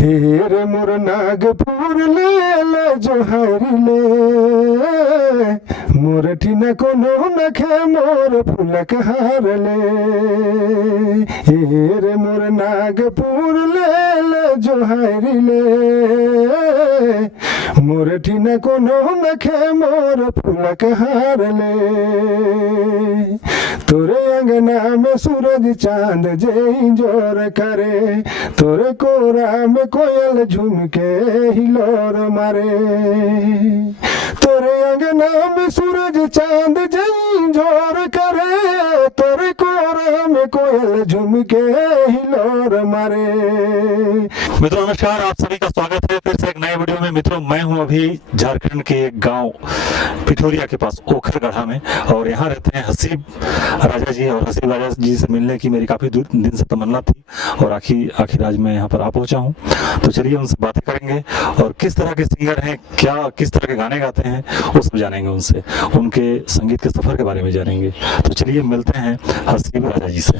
हेर मोर नागपुर ले जोहारी ले मोर ठिना कोनो नखे मोर फुलक हार ले हेर मोर नागपुर ले जोहारी ले मोर ठिना कोनो नखे मोर फुलक हार ले तोरे अंगना में सूरज चांद जई जोर करे तोरे कोरा में कोयल झूम के हिलोर मारे तोरे अंगना में सूरज चांद जई जोर करे तोरे कोरा में कोयल झूम के हिलोर मारे। मित्रों नमस्कार, आप सभी का स्वागत है फिर से एक नए वीडियो में। मित्रों मैं हूं अभी झारखंड के एक गांव पिठोरिया के पास ओखरगढ़ा में और यहाँ रहते हैं हसीब राजा जी। और हसीब राजा जी से मिलने की मेरी काफी दिन से तमन्ना थी और आखिर आज मैं यहाँ पर आ पहुंचा हूँ। तो चलिए उनसे बातें करेंगे और किस तरह के सिंगर हैं, क्या किस तरह के गाने गाते हैं वो सब जानेंगे उनसे, उनके संगीत के सफर के बारे में जानेंगे। तो चलिए मिलते हैं हसीब राजा जी से।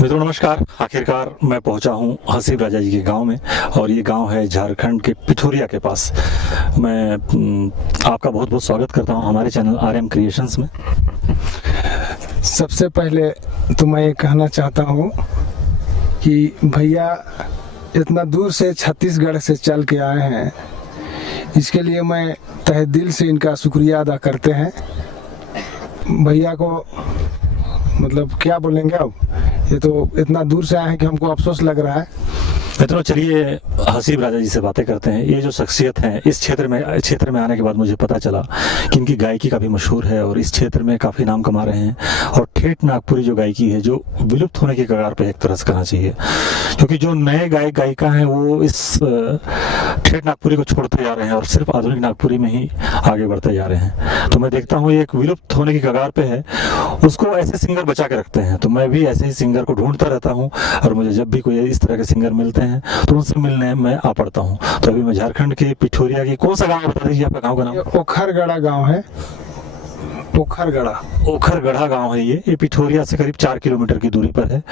मित्रों नमस्कार, आखिरकार मैं पहुंचा हूं हसीब राजा जी के गांव में और ये गांव है झारखंड के पिठोरिया के पास। मैं आपका बहुत बहुत स्वागत करता हूं हमारे चैनल RM क्रिएशंस में। सबसे पहले तो मैं ये कहना चाहता हूँ कि भैया इतना दूर से छत्तीसगढ़ से चल के आए हैं, इसके लिए मैं तहे दिल से इनका शुक्रिया अदा करते हैं। भैया को मतलब क्या बोलेंगे, अब ये तो इतना दूर से आए हैं कि हमको अफसोस लग रहा है। मित्रों चलिए हसीब राजा जी से बातें करते हैं। ये जो शख्सियत हैं, इस क्षेत्र में आने के बाद मुझे पता चला कि इनकी गायकी काफ़ी मशहूर है और इस क्षेत्र में काफ़ी नाम कमा रहे हैं। और ठेठ नागपुरी जो गायकी है जो विलुप्त होने की कगार पे एक तरह से कहना चाहिए, क्योंकि जो नए गायक गायिका हैं वो इस ठेठ नागपुरी को छोड़ते जा रहे हैं और सिर्फ आधुनिक नागपुरी में ही आगे बढ़ते जा रहे हैं। तो मैं देखता हूँ ये एक विलुप्त होने की कगार पे है, उसको ऐसे सिंगर बचा के रखते हैं। तो मैं भी ऐसे ही सिंगर को ढूंढता रहता हूँ और मुझे जब भी कोई इस तरह के सिंगर मिलते हैं तो उनसे मिलने मैं आ पड़ता हूँ। तो अभी मैं झारखंड के पिठोरिया की, कौन सा गांव बता दीजिए आपका गांव का नाम? ओखरगढ़ा गांव है। ओखरगढ़ा गांव है ये पिठोरिया से करीब 4 किलोमीटर की दूरी पर है।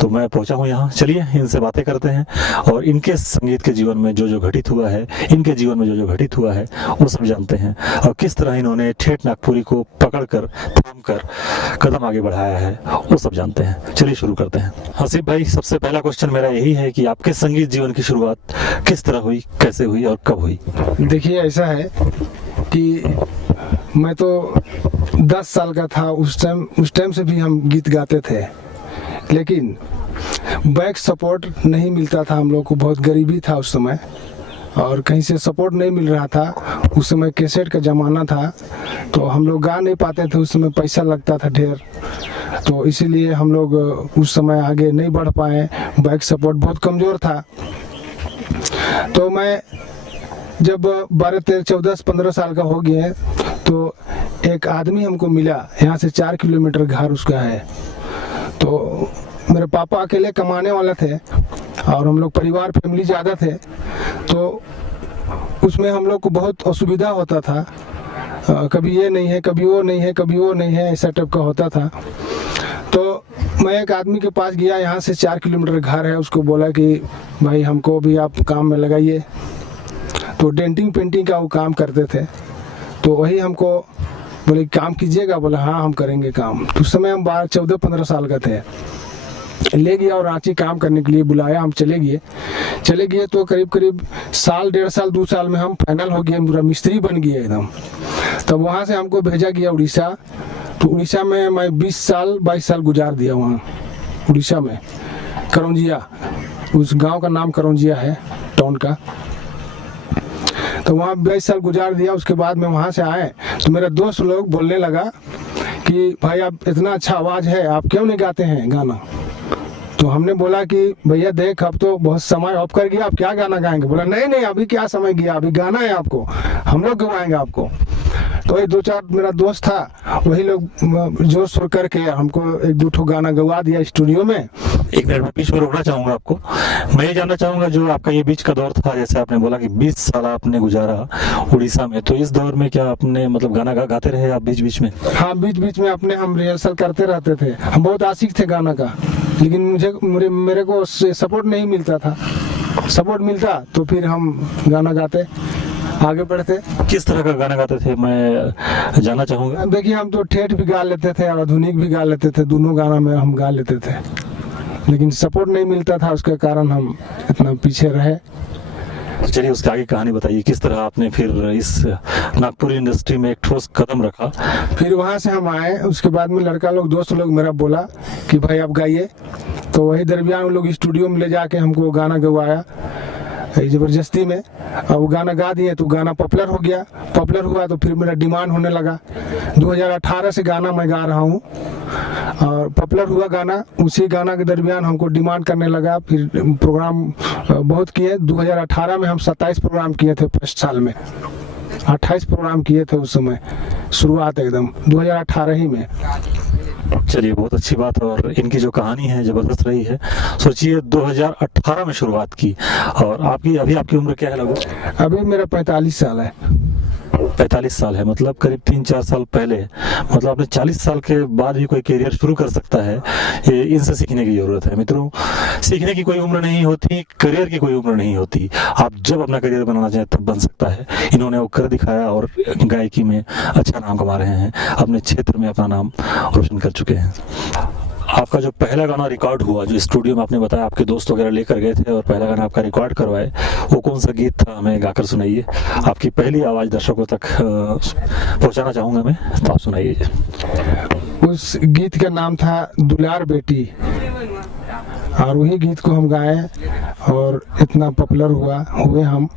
तो मैं पहुंचा हूं यहाँ। चलिए इनसे बातें करते हैं और इनके संगीत के जीवन में जो घटित हुआ है, इनके जीवन में जो घटित हुआ है वो सब जानते हैं और किस तरह इन्होंने ठेठ नागपुरी को पकड़कर थामकर कदम आगे बढ़ाया है वो सब जानते हैं। चलिए शुरू करते हैं। हसीब भाई, सबसे पहला क्वेश्चन मेरा यही है कि आपके संगीत जीवन की शुरुआत किस तरह हुई, कैसे हुई और कब हुई? देखिए ऐसा है कि मैं तो 10 साल का था उस टाइम से भी हम गीत गाते थे, लेकिन बैक सपोर्ट नहीं मिलता था। हम लोग को बहुत गरीबी था उस समय और कहीं से सपोर्ट नहीं मिल रहा था। उस समय कैसेट का ज़माना था तो हम लोग गा नहीं पाते थे, उस समय पैसा लगता था ढेर, तो इसीलिए हम लोग उस समय आगे नहीं बढ़ पाए। बैक सपोर्ट बहुत कमज़ोर था। तो मैं जब 12, 13, 14, 15 साल का हो गया तो एक आदमी हमको मिला, यहाँ से 4 किलोमीटर घर उसका है। तो मेरे पापा अकेले कमाने वाले थे और हम लोग परिवार फैमिली ज़्यादा थे, तो उसमें हम लोग को बहुत असुविधा होता था। कभी ये नहीं है, कभी वो नहीं है, कभी वो नहीं है, ऐसा टाइप का होता था। तो मैं एक आदमी के पास गया, यहाँ से 4 किलोमीटर घर है, उसको बोला कि भाई हमको भी आप काम में लगाइए। तो डेंटिंग पेंटिंग का वो काम करते थे, तो वही हमको बोले काम कीजिएगा। बोला हाँ हम करेंगे काम। तो उस समय हम 14, 15 साल का थे। ले गया और रांची काम करने के लिए बुलाया, हम चले गए। तो करीब 1.5 साल 2 साल में हम फाइनल हो गए, पूरा मिस्त्री बन गए एकदम। तब वहाँ से हमको भेजा गया उड़ीसा। तो उड़ीसा में मैं 22 साल गुजार दिया वहाँ उड़ीसा में, करौंजिया, उस गाँव का नाम करौंजिया है टाउन का। तो वहाँ 22 साल गुजार दिया। उसके बाद में वहाँ से आए तो मेरा दोस्त लोग बोलने लगा कि भाई आप इतना अच्छा आवाज़ है, आप क्यों नहीं गाते हैं गाना? तो हमने बोला कि भैया देख अब तो बहुत समय ऑफ कर गया, आप क्या गाना गाएंगे? बोला नहीं अभी क्या समय गया, अभी गाना है आपको, हम लोग गवाएंगे आपको। तो वही 2-4 मेरा दोस्त था, वही लोग जोर शोर करके हमको 1-2 ठो गाना गवा दिया स्टूडियो में। एक मिनट में बीच में रोकना चाहूंगा आपको। मैं ये जानना चाहूंगा, जो आपका ये बीच का दौर था, जैसे आपने बोला कि 20 साल आपने गुजारा उड़ीसा में, तो इस दौर में क्या आपने मतलब गाना गाते रहे आप बीच बीच में? हाँ, बीच बीच में अपने हम रिहर्सल करते रहते थे। हम बहुत आशिक थे गाना का, लेकिन मेरे को सपोर्ट नहीं मिलता था। सपोर्ट मिलता तो फिर हम गाना गाते, आगे बढ़ते। किस तरह का गाना गाते थे, मैं जानना चाहूंगा। देखिए, हम तो ठेठ भी गा लेते थे और आधुनिक भी गा लेते थे, दोनों गाना में हम गा लेते थे, लेकिन सपोर्ट नहीं मिलता था, उसके कारण हम इतना पीछे रहे। चलिए उसके आगे कहानी बताइए, किस तरह आपने फिर इस नागपुर इंडस्ट्री में एक ठोस कदम रखा? फिर वहाँ से हम आए, उसके बाद में लड़का लोग, दोस्त लोग मेरा बोला कि भाई आप गाइए, तो वही दरमियान उन लोग स्टूडियो में ले जाके हमको गाना गवाया ज़बरदस्ती में। और वो गाना गा दिए तो गाना पॉपुलर हो गया। पॉपुलर हुआ तो फिर मेरा डिमांड होने लगा। 2018 से गाना मैं गा रहा हूँ और पॉपुलर हुआ गाना। उसी गाना के दरमियान हमको डिमांड करने लगा। फिर प्रोग्राम बहुत किए। 2018 में हम 27 प्रोग्राम किए थे फर्स्ट साल में। 28 प्रोग्राम किए थे उस समय, शुरुआत एकदम 2018 ही में। चलिए बहुत अच्छी बात है, और इनकी जो कहानी है ज़बरदस्त रही है। सोचिए 2018 में शुरुआत की, और अभी आपकी उम्र क्या है लगभग? अभी मेरा 45 साल है। 45 साल है, मतलब करीब 3-4 साल पहले, मतलब आपने 40 साल के बाद भी कोई करियर शुरू कर सकता है। ये इनसे सीखने की ज़रूरत है मित्रों। सीखने की कोई उम्र नहीं होती, करियर की कोई उम्र नहीं होती। आप जब अपना करियर बनाना चाहें तब बन सकता है। इन्होंने वो कर दिखाया और गायकी में अच्छा नाम कमा रहे हैं, अपने क्षेत्र में अपना नाम रोशन कर चुके हैं। आपका जो पहला गाना रिकॉर्ड हुआ, जो स्टूडियो में आपने बताया आपके दोस्त वगैरह लेकर गए थे और पहला गाना आपका रिकॉर्ड करवाए, वो कौन सा गीत था? हमें गाकर सुनाइए। आपकी पहली आवाज़ दर्शकों तक पहुंचाना चाहूँगा मैं, तो आप सुनाइए। उस गीत का नाम था दुलार बेटी, और वही गीत को हम गाए और इतना पॉपुलर हुए हम।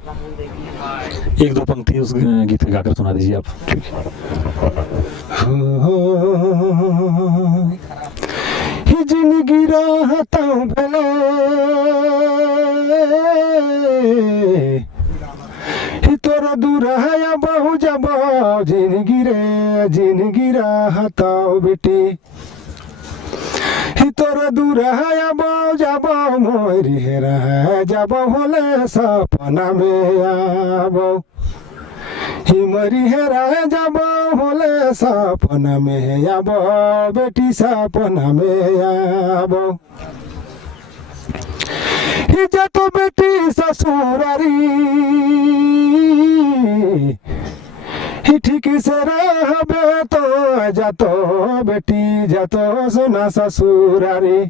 1-2 पंक्ति उस गीत के गाकर सुना दीजिए आप। जिंदगी राहता भले तोरा दूर है बहु जब जिंदगी राहता बेटी, तोरा दूर है बहु जब मोरी है जब होले सपना में आबो, मरी है रह जब होले सपना में आबो बेटी, सपना में आबो। इज्जत बेटी ससुरारी ठीक से रहबे तो जातो बेटी, जातो सोना ससुरारी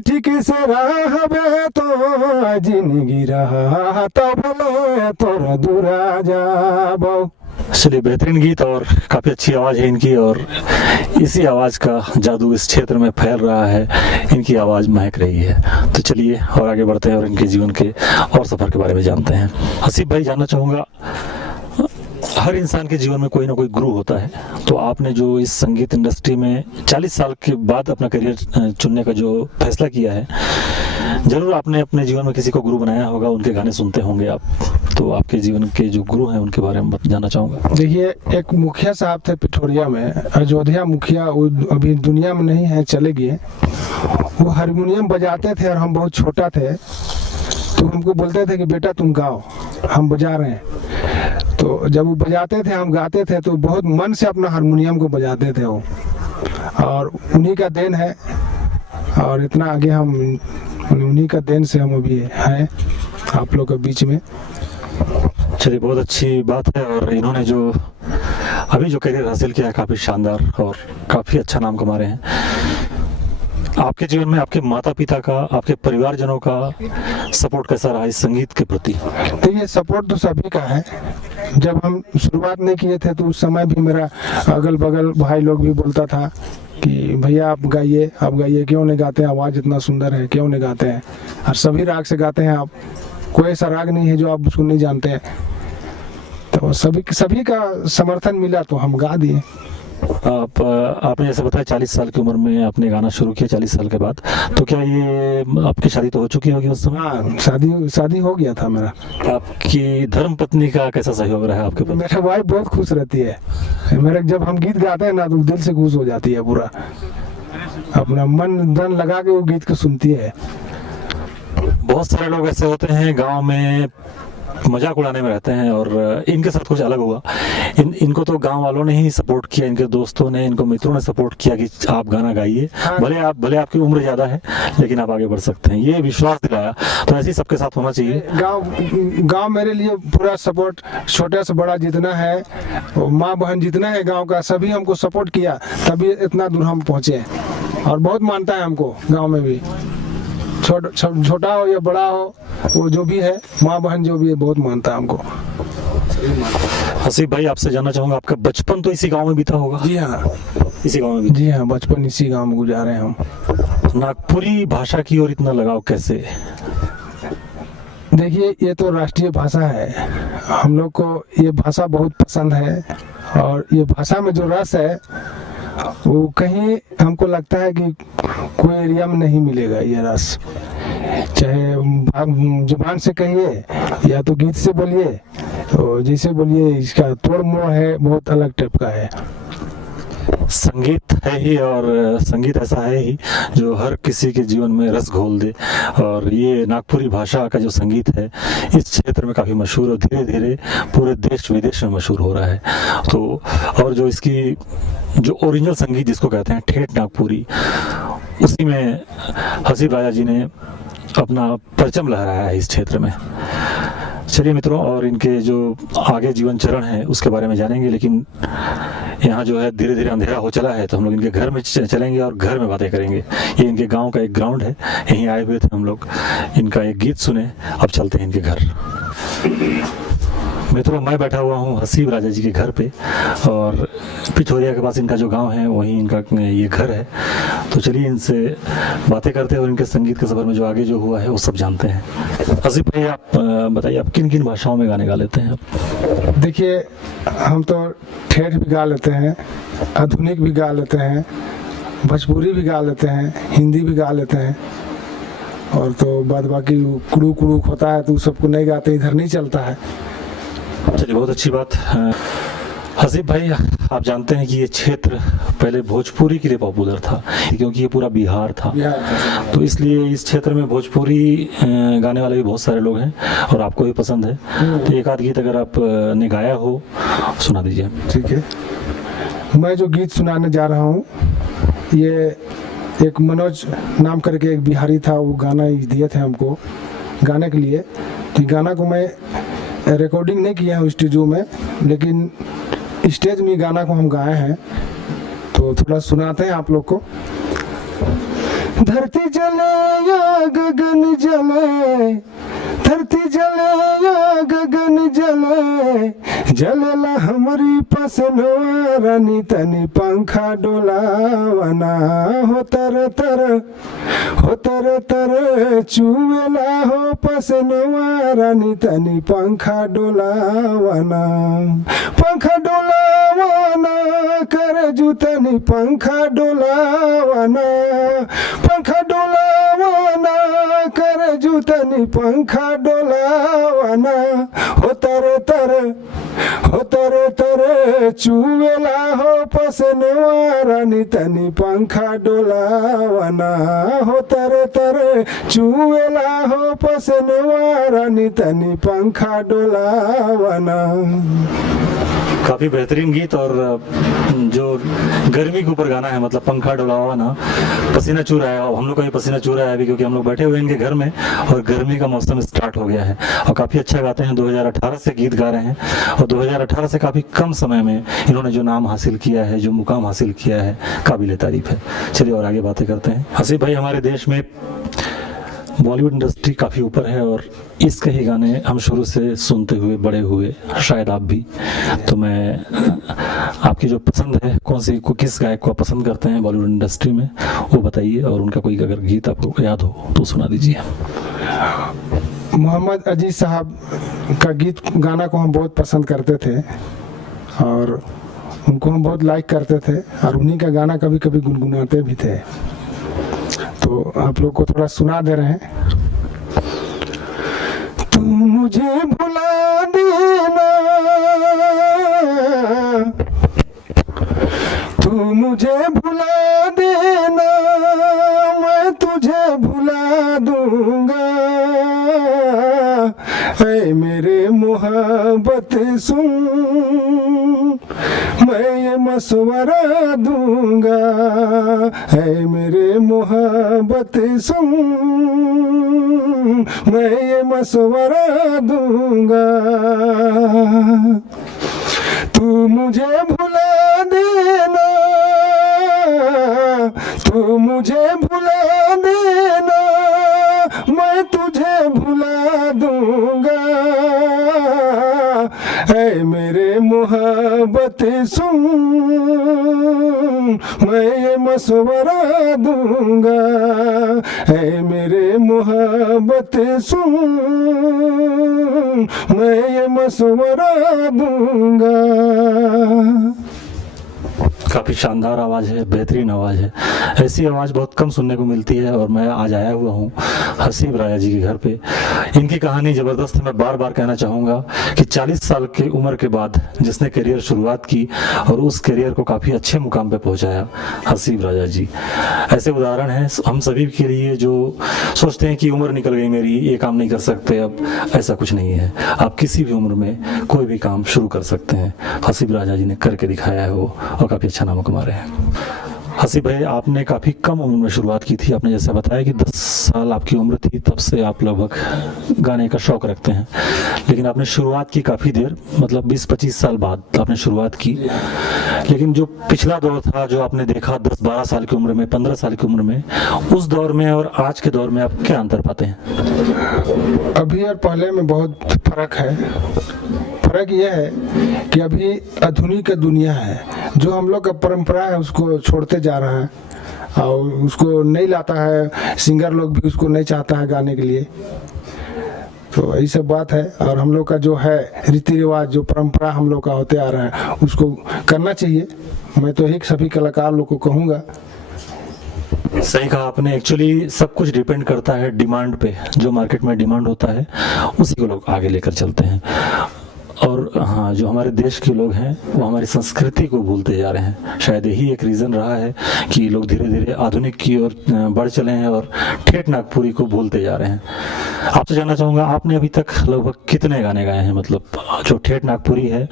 ठीक से रहबे तो जिंदगी रहा तो भले तोरा दूरा जाबो। चलिए बेहतरीन गीत और काफ़ी अच्छी आवाज़ है इनकी, और इसी आवाज़ का जादू इस क्षेत्र में फैल रहा है। इनकी आवाज़ महक रही है। तो चलिए और आगे बढ़ते हैं और इनके जीवन के और सफ़र के बारे में जानते हैं। हसीब भाई, जानना चाहूँगा, हर इंसान के जीवन में कोई ना कोई गुरु होता है, तो आपने जो इस संगीत इंडस्ट्री में 40 साल के बाद अपना करियर चुनने का जो फैसला किया है, जरूर आपने अपने जीवन में किसी को गुरु बनाया होगा, उनके गाने सुनते होंगे आप, तो आपके जीवन के जो गुरु हैं उनके बारे में जानना चाहूँगा। देखिए, एक मुखिया साहब थे पिठोरिया में, अयोध्या मुखिया, वो अभी दुनिया में नहीं है, चले गए। वो हारमोनियम बजाते थे और हम बहुत छोटा थे, तो हमको बोलते थे कि बेटा तुम गाओ, हम बजा रहे हैं। तो जब वो बजाते थे, हम गाते थे, तो बहुत मन से अपना हारमोनियम को बजाते थे वो, और उन्हीं का देन है। और इतना आगे हम उन्हीं का देन से हम अभी हैं आप लोग के बीच में। चलिए बहुत अच्छी बात है, और इन्होंने जो अभी जो करियर हासिल किया है काफ़ी शानदार और काफ़ी अच्छा नाम कमा रहे हैं। आपके जीवन में आपके माता पिता का, आपके परिवारजनों का सपोर्ट कैसा रहा इस संगीत के प्रति? तो ये सपोर्ट तो सभी का है। जब हम शुरुआत नहीं किए थे तो उस समय भी मेरा अगल बगल भाई लोग भी बोलता था कि भैया आप गाइए, क्यों नहीं गाते हैं, आवाज़ इतना सुंदर है, क्यों नहीं गाते हैं, और सभी राग से गाते हैं आप, कोई ऐसा राग नहीं है जो आप उसको नहीं जानते हैं। तो सभी का समर्थन मिला तो हम गा दिए। आपने जैसे बताया 40 साल की उम्र में आपने गाना शुरू किया, 40 साल के बाद, तो क्या ये आपकी शादी तो हो चुकी होगी उस समय? हाँ, शादी हो गया था मेरा। आपकी धर्म पत्नी का कैसा सहयोग रहा आपके पास? मेरा वाइफ बहुत खुश रहती है। मेरे जब हम गीत गाते हैं ना तो दिल से खुश हो जाती है, पूरा अपना मन धन लगा के वो गीत को सुनती है। बहुत सारे लोग ऐसे होते हैं गांव में मजाक उड़ाने में रहते हैं, और इनके साथ कुछ अलग हुआ। इनको तो गांव वालों ने ही सपोर्ट किया, इनके दोस्तों ने, इनको मित्रों ने सपोर्ट किया कि आप गाना गाइए, हाँ। भले आपकी उम्र ज्यादा है लेकिन आप आगे बढ़ सकते हैं, ये विश्वास दिलाया। तो ऐसे ही सबके साथ होना चाहिए। गांव मेरे लिए पूरा सपोर्ट, छोटे से बड़ा जितना है, माँ बहन जितना है गांव का, सभी हमको सपोर्ट किया, तभी इतना दूर हम पहुंचे। और बहुत मानता है हमको गांव में भी, छोटा हो या बड़ा हो, वो जो भी है, माँ बहन जो भी है, बहुत मानता है हमको। हसीब भाई, आपसे जानना चाहूंगा, आपका बचपन तो इसी गांव में बीता होगा? जी हाँ, इसी गांव में? जी हाँ, बचपन इसी गांव में गुजारे हम। नागपुरी भाषा की ओर इतना लगाव कैसे? देखिए, ये तो राष्ट्रीय भाषा है, हम लोग को ये भाषा बहुत पसंद है, और ये भाषा में जो रस है वो कहीं हमको लगता है कि कोई एरिया में नहीं मिलेगा ये रस। चाहे जुबान से कहिए या तो गीत से बोलिए, तो जैसे बोलिए, इसका तोड़ मोड़ है, बहुत अलग टाइप का है। संगीत है ही, और संगीत ऐसा है ही जो हर किसी के जीवन में रस घोल दे, और ये नागपुरी भाषा का जो संगीत है इस क्षेत्र में काफ़ी मशहूर और धीरे धीरे पूरे देश विदेश में मशहूर हो रहा है। तो और जो इसकी जो ओरिजिनल संगीत जिसको कहते हैं ठेठ नागपुरी, उसी में हसीब राजा जी ने अपना परचम लहराया है इस क्षेत्र में। चलिए मित्रों, और इनके जो आगे जीवन चरण है उसके बारे में जानेंगे, लेकिन यहाँ जो है धीरे धीरे अंधेरा हो चला है, तो हम लोग इनके घर में चलेंगे और घर में बातें करेंगे। ये इनके गांव का एक ग्राउंड है, यहीं आए हुए थे हम लोग, इनका एक गीत सुने। अब चलते हैं इनके घर। मित्रों, मैं बैठा हुआ हूँ हसीब राजा जी के घर पे, और पिछोरिया के पास इनका जो गांव है वहीं इनका ये घर है। तो चलिए इनसे बातें करते हैं और इनके संगीत के सफर में जो आगे जो हुआ है वो सब जानते हैं। हसीब भाई, आप बताइए, आप किन किन भाषाओं में गाने गा लेते हैं? देखिए, हम तो ठेठ भी गा लेते हैं, आधुनिक भी गा लेते हैं, भोजपुरी भी गा लेते हैं, हिंदी भी गा लेते हैं, और तो बाद बाकी कुड़ू कुड़ू होता है तो सबको नहीं गाते, इधर नहीं चलता है। चलिए, बहुत अच्छी बात। हसीब भाई, आप जानते हैं कि ये क्षेत्र पहले भोजपुरी के लिए पॉपुलर था, क्योंकि ये पूरा बिहार था, तो इसलिए इस क्षेत्र में भोजपुरी गाने वाले भी बहुत सारे लोग हैं, और आपको भी पसंद है। तो एक आध गीत अगर आप ने गाया हो सुना दीजिए। ठीक है, मैं जो गीत सुनाने जा रहा हूँ, ये एक मनोज नाम करके एक बिहारी था, वो गाना दिए थे हमको गाने के लिए। तो गाना को मैं रिकॉर्डिंग नहीं किया हूँ स्टूडियो में, लेकिन स्टेज में गाना को हम गाए हैं, तो थोड़ा सुनाते हैं आप लोग को। धरती जले या गगन जले, धरती जले या गगन जले, जलेला हमारी पसनवा, रानी तनी पंखा डोलावना, हो तर तर, हो तर तर चुवेला हो पसनवा, रानी तनी पंखा डोलावना, पंखा डोलावना, कर जुतनी पंखा डोलावना, पंखा डोलावना, कर जुतनी पंखा डोलावना, हो तर तर, हो तर तर चुवेला हो पसनवा, रानी तनी पंखा डोलावना, हो तर तर चुवेला हो पसनवा, रानी तनी पंखा डोलावना। काफ़ी बेहतरीन गीत, और जो गर्मी के ऊपर गाना है, मतलब पंखा डोलावा ना, पसीना चू रहा है। और हम लोग का भी पसीना चू रहा है अभी, क्योंकि हम लोग बैठे हुए हैं इनके घर में और गर्मी का मौसम स्टार्ट हो गया है। और काफ़ी अच्छा गाते हैं, 2018 से गीत गा रहे हैं, और 2018 से काफ़ी कम समय में इन्होंने जो नाम हासिल किया है, जो मुकाम हासिल किया है, काबिल तारीफ है। चलिए और आगे बातें करते हैं। हसीब भाई, हमारे देश में बॉलीवुड इंडस्ट्री काफ़ी ऊपर है, और इसके ही गाने हम शुरू से सुनते हुए बड़े हुए, शायद आप भी। तो मैं आपकी जो पसंद है, कौन सी किस गायक को आप पसंद करते हैं बॉलीवुड इंडस्ट्री में, वो बताइए, और उनका कोई अगर गीत आपको याद हो तो सुना दीजिए। मोहम्मद अजीज साहब का गीत गाना को हम बहुत पसंद करते थे, और उनको हम बहुत लाइक करते थे और उन्हीं का गाना कभी कभी गुनगुनाते भी थे। तो आप लोग को थोड़ा सुना दे रहे हैं। तू मुझे भुला देना, तू मुझे भुला देना, मैं तुझे भुला दूंगा। ऐ मेरे मोहब्बत सुन, मैं ये मशवरा दूंगा। ऐ मेरे मोहब्बत सुन, मैं ये मशवरा दूंगा। तू मुझे भुला देना, तू मुझे भुला देना, मैं तुझे भुला दूंगा। ऐ मेरे मोहब्बत सुन, मैं ये मशवरा दूंगा। ऐ मेरे मोहब्बत सुन, मैं ये मशवरा दूंगा। काफ़ी शानदार आवाज़ है, बेहतरीन आवाज़ है। ऐसी आवाज़ बहुत कम सुनने को मिलती है। और मैं आज आया हुआ हूँ हसीब राजा जी के घर पे। इनकी कहानी ज़बरदस्त है। मैं बार बार कहना चाहूँगा कि 40 साल की उम्र के बाद जिसने करियर शुरुआत की और उस करियर को काफ़ी अच्छे मुकाम पे पहुँचाया, हसीब राजा जी। ऐसे उदाहरण हैं हम सभी के लिए जो सोचते हैं कि उम्र निकल गई मेरी, ये काम नहीं कर सकते अब। ऐसा कुछ नहीं है, आप किसी भी उम्र में कोई भी काम शुरू कर सकते हैं। हसीब राजा जी ने करके दिखाया है वो, और काफ़ी अच्छा नाम कमा रहे हैं। हसीब भाई, आपने काफ़ी कम उम्र में शुरुआत की थी। आपने जैसे बताया कि 10 साल आपकी उम्र थी, तब से आप लगभग गाने का शौक़ रखते हैं। लेकिन आपने शुरुआत की काफ़ी देर, मतलब 20-25 साल बाद आपने शुरुआत की। लेकिन जो पिछला दौर था, जो आपने देखा 10-12 साल की उम्र में, 15 साल की उम्र में, उस दौर में और आज के दौर में आप क्या अंतर पाते हैं? अभी और पहले में बहुत फर्क है। फर्क यह है कि अभी आधुनिक दुनिया है, जो हम लोग का परंपरा है उसको छोड़ते जा रहा है और उसको नहीं लाता है। सिंगर लोग भी उसको नहीं चाहता है गाने के लिए। तो यही सब बात है। और हम लोग का जो है रीति रिवाज, जो परंपरा हम लोग का होते आ रहा है, उसको करना चाहिए। मैं तो एक सभी कलाकार लोग को कहूँगा। सही कहा आपने। एक्चुअली सब कुछ डिपेंड करता है डिमांड पे। जो मार्केट में डिमांड होता है उसी को लोग आगे लेकर चलते हैं। और हाँ, जो हमारे देश के लोग हैं वो हमारी संस्कृति को भूलते जा रहे हैं। शायद यही एक रीज़न रहा है कि लोग धीरे धीरे आधुनिक की ओर बढ़ चले हैं और ठेठ नागपुरी को भूलते जा रहे हैं। आपसे जानना चाहूँगा, आपने अभी तक लगभग कितने गाने गाए हैं? मतलब जो ठेठ नागपुरी है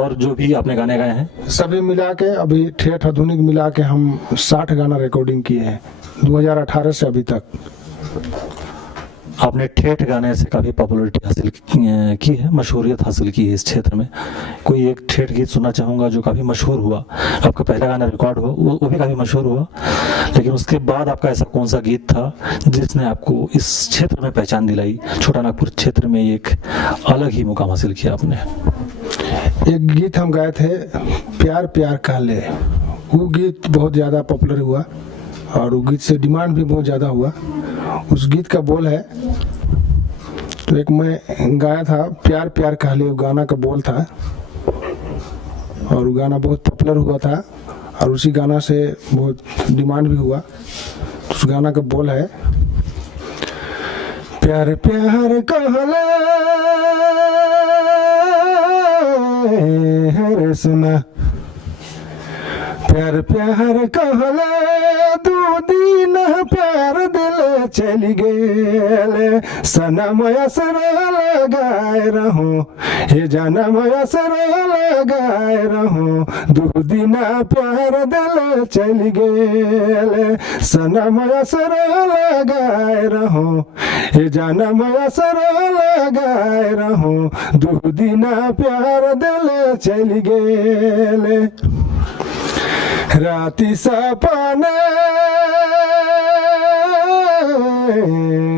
और जो भी आपने गाने गाए हैं, सभी मिला के, अभी ठेठ आधुनिक मिला के हम 60 गाना रिकॉर्डिंग किए हैं 2018 से अभी तक। आपने ठेठ गाने से काफ़ी पॉपुलैरिटी हासिल की है, मशहूरियत हासिल की है इस क्षेत्र में। कोई एक ठेठ गीत सुनना चाहूँगा जो काफ़ी मशहूर हुआ। आपका पहला गाना रिकॉर्ड हुआ, वो भी काफ़ी मशहूर हुआ, लेकिन उसके बाद आपका ऐसा कौन सा गीत था जिसने आपको इस क्षेत्र में पहचान दिलाई? छोटा नागपुर क्षेत्र में एक अलग ही मुकाम हासिल किया आपने। एक गीत हम गाए थे, प्यार प्यार काले। वो गीत बहुत ज़्यादा पॉपुलर हुआ और वो गीत से डिमांड भी बहुत ज़्यादा हुआ। उस गीत का बोल है, तो एक मैं गाया था प्यार प्यार काले, वो गाना का बोल था और वो गाना बहुत पॉपुलर हुआ था और उसी गाना से बहुत डिमांड भी हुआ। उस गाना का बोल है, प्यार प्यार काले हरे सुना, प्यार प्यार कहले दू दिन प्यार दिल चली गेले। सनम असर लगाए रहूं, हे जनम असर लगाए रहूं, दू दिन प्यार दिल चली गेले। सनम असर लगाए रहूं, हे जनम असर लगाए रहूं, दू दिन प्यार दिल चली गेले। राती सपने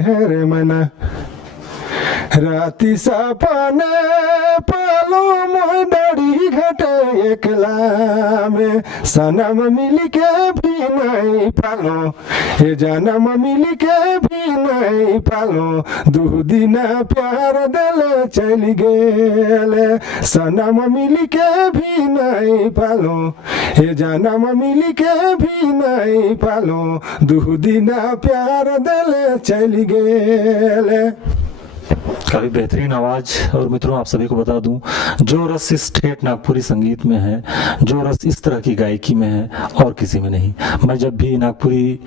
हरे मना, राती सपने पालो मोह दड़ी घटे एकला में। सनम मिल के भी नहीं पालो, ये जन्म मिल के भी नहीं पालो, दू दिन प्यार दिल चल गेले, सनम मिल के भी नहीं पालो, ये जन्म मिल के भी नहीं पालो, दू दिन प्यार दिल चल गेले। काफ़ी बेहतरीन आवाज़। और मित्रों, आप सभी को बता दूं, जो रस इस ठेठ नागपुरी संगीत में है, जो रस इस तरह की गायकी में है, और किसी में नहीं। मैं जब भी नागपुरी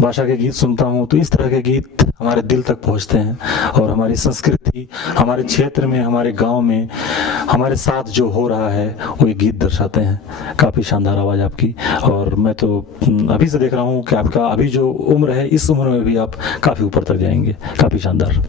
भाषा के गीत सुनता हूं तो इस तरह के गीत हमारे दिल तक पहुंचते हैं और हमारी संस्कृति, हमारे क्षेत्र में, हमारे गांव में हमारे साथ जो हो रहा है वो ये गीत दर्शाते हैं। काफ़ी शानदार आवाज़ आपकी। और मैं तो अभी से देख रहा हूँ कि आपका अभी जो उम्र है, इस उम्र में भी आप काफ़ी ऊपर तक जाएंगे। काफ़ी शानदार।